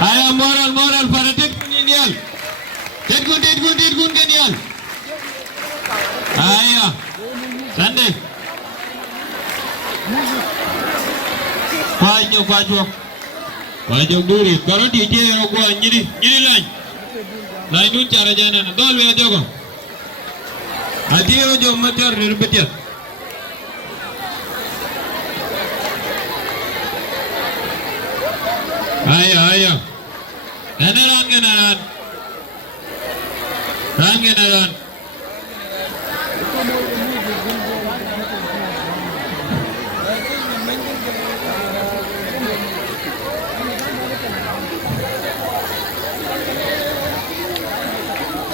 Ayo moral para Tetkun Indian. Tetkun Indian. Ayo. Sunday. Kwajo duri. Kalau DJ gua nyiri lain. Lain nun cara jalan. Dol we ajogo. Adiro jo matar rebetia. Ayo. Genaran. Genaran.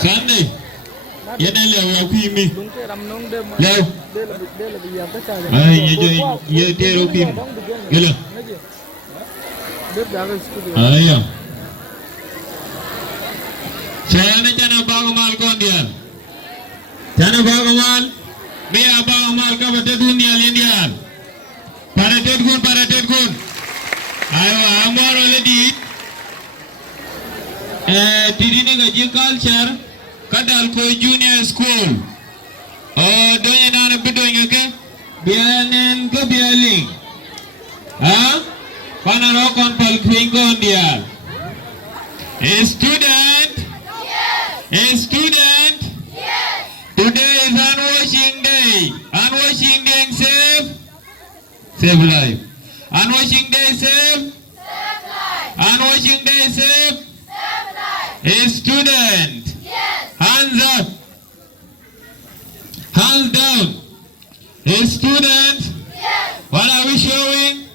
Sunday. Yana leo ya kuimi. Leo. Ay, ye tero kim. Gila. Ayo. Saya jana bagamal kondian. Jana bagamal. Biar bagamal kabar dunia lindian. Para Tetkun. Ayo, amor oleh di. Diri ni gaji culture. Kadal ko junior school. Oh, donya nana bedonya ke? Bianen ke bialing. Panarokon palkringon dia. A student. Yes. A student. Yes. Today is unwashing day. Unwashing day save life. Unwashing day save life. Unwashing day save life. A student. Yes. Hands up. Hands down. A student. Yes. What are we showing?